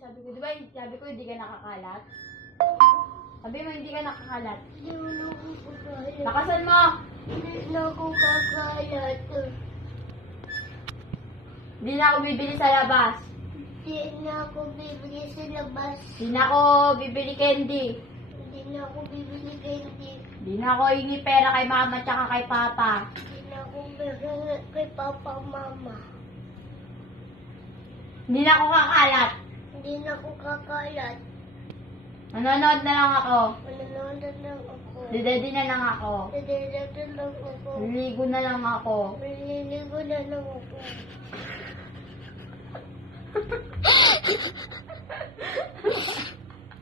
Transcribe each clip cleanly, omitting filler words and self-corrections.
Sabi ko, di ba, sabi ko hindi ka nakakalat? Sabi mo hindi ka nakakalat. Hindi na ako kakalat. Lakasan mo! Hindi na ako kakalat. Hindi na ako bibili sa labas. Hindi na ako bibili sa labas. Hindi na ako bibili candy. Hindi na ako bibili candy. Hindi na ako hingi pera kay mama tsaka kay papa. Hindi na ako bibili kay papa mama. Hindi na ako kakalat. Hindi na ako kakalat. Manonood na lang ako. Manonood lang ako. Didedi na lang ako. Dadalado lang ako. Liligo na lang ako. Maliligo na lang ako.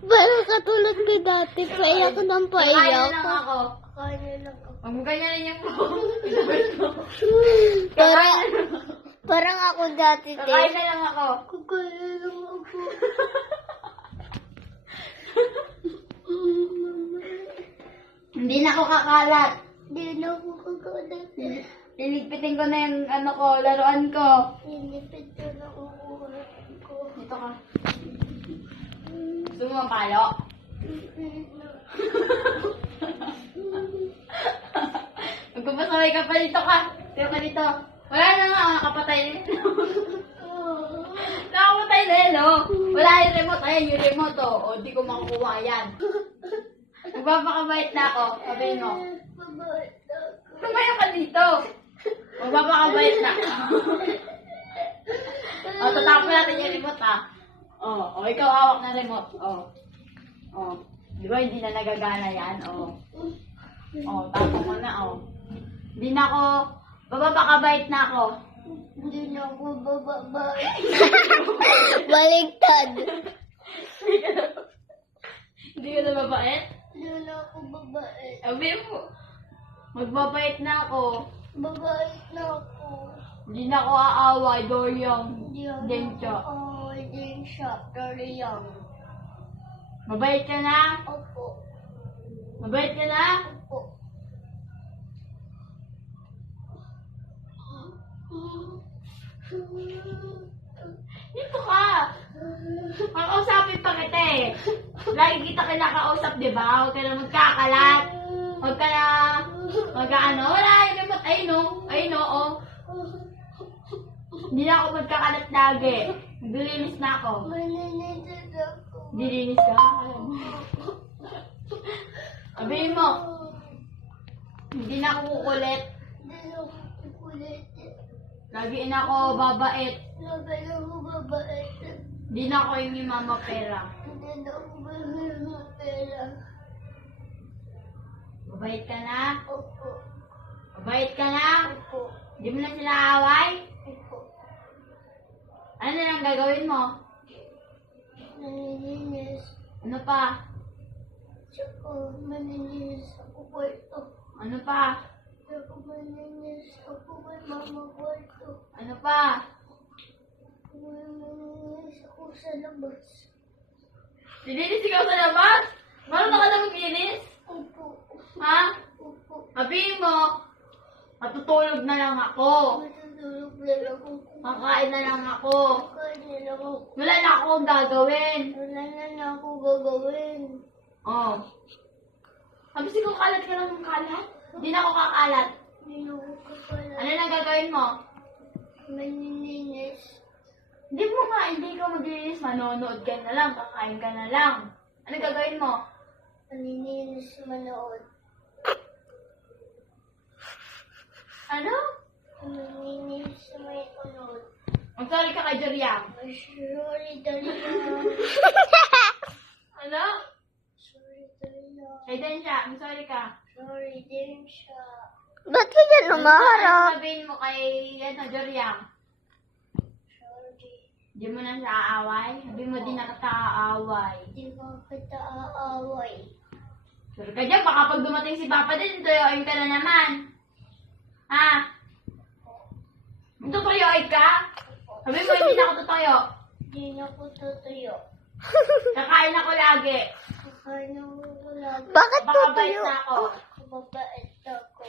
Parang katulad ko dati, paiyak ng Kakain paiyak. na lang ako. Kakain na lang ako. Huwag mo ganyanin yung Parang, parang ako dati, te. Kakain na lang ako. Kakain na lang ako. Hindi na ako kakalat. Hindi na ako kakalat. Liligpitin ko na yung ano ko, laruan ko. Inipid ko na ako. Dito ka. Gusto mo mapalo? Magpapasaway ka pa dito ka. Dito ka dito. Wala na nga, nakapatay na yun. Nakapatay na yun, oh. Wala yung remote. Ayan yung remote, oh. O, di ko makukuha yan. Magpapakabait na ako. Sabihin mo. Mabait ako. Tumayo ka dito. Magpapakabait na ako. O, tatapon natin yung remote, ah. O, ikaw hawak ng remote. O. Di ba hindi na nagagana yan? O, tapon mo na, o. Hindi na ako, bababakabait na ako. Hindi na ako bababait. Baligtad. Hindi ka na babait? Hindi na ako babait. Sabi mo, magbabait na ako. Babait na ako. Hindi na ako aaway, Doryong. Hindi ako Densyo. din siya. Dariyang. Mabait ka na? Opo. Mabait ka na? Opo. Dito ka. Kakausapin pa kita eh. Lagi kita kinakausap, di ba? Huwag ka na magkakalat. Huwag ka na mag-ano. Wala, yung remote. Ayun o. Hindi na ako magkakalat lagi. Naglilinis na ako. Maninisid ako. Dilinis ka? Sabihin mo, hindi na ako kukulit. Hindi na ako kukulit. Lagi na ako babait. Lagi na ako babait. Hindi na ako yung mama pera. Hindi na ako babait pera. Mabait ka na? Opo. Mabait ka na? Opo. Hindi mo na sila away? Opo. Ano na lang gagawin mo? Nanininis. Ano pa? Tsaka manininis ako kwarto. Ano pa? Tsaka manininis ako kay mama kwarto. Ano pa? Manininis ako sa labas. Nilinis ikaw sa labas? Marunong ka na maglinis? Opo. Ha? Opo. Sabihin mo, matutulog na lang ako. Matutulog na lang ako. Kakain na lang ako. Kakain na lang ako. Wala na akong gagawin. Wala na ako gagawin. Oh. Sabi ko kalat ka lang ng kalat? Hindi na ako kakalat. Hindi na ako kakalat. Ano na gagawin mo? Manininis. Hindi mo nga, hindi ka maglinis. Manonood ka na lang, kakain ka na lang. Ano gagawin mo? Manininis manood. Ano? Manininis manood. Mag-sorry ka kay Joriang. Sorry, Dalia. Ano? Sorry, Dalia. Kay Densha, mag-sorry ka. Sorry, din siya. Ba't ka dyan Ano lumaharap? sabihin mo kay Joriang? Sorry. Hindi mo na siya aaway? Sabi mo di na kita aaway. Di ba kita aaway? Sorry ka dyan, baka pag dumating si Papa din, tuyoin ka na naman. Ha? Tutuyoin ka? Sabi mo, hindi na ako tutuyo. Di na ako tutuyo. Kakain ako lagi. Kakain ako lagi. Bakit Baka bait tutuyo? na ako. Mabait ako.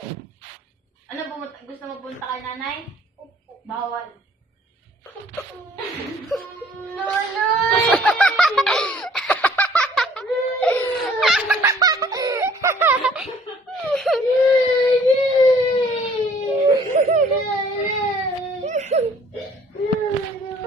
Ano, gusto mo punta kay nanay? Opo. Bawal. Noon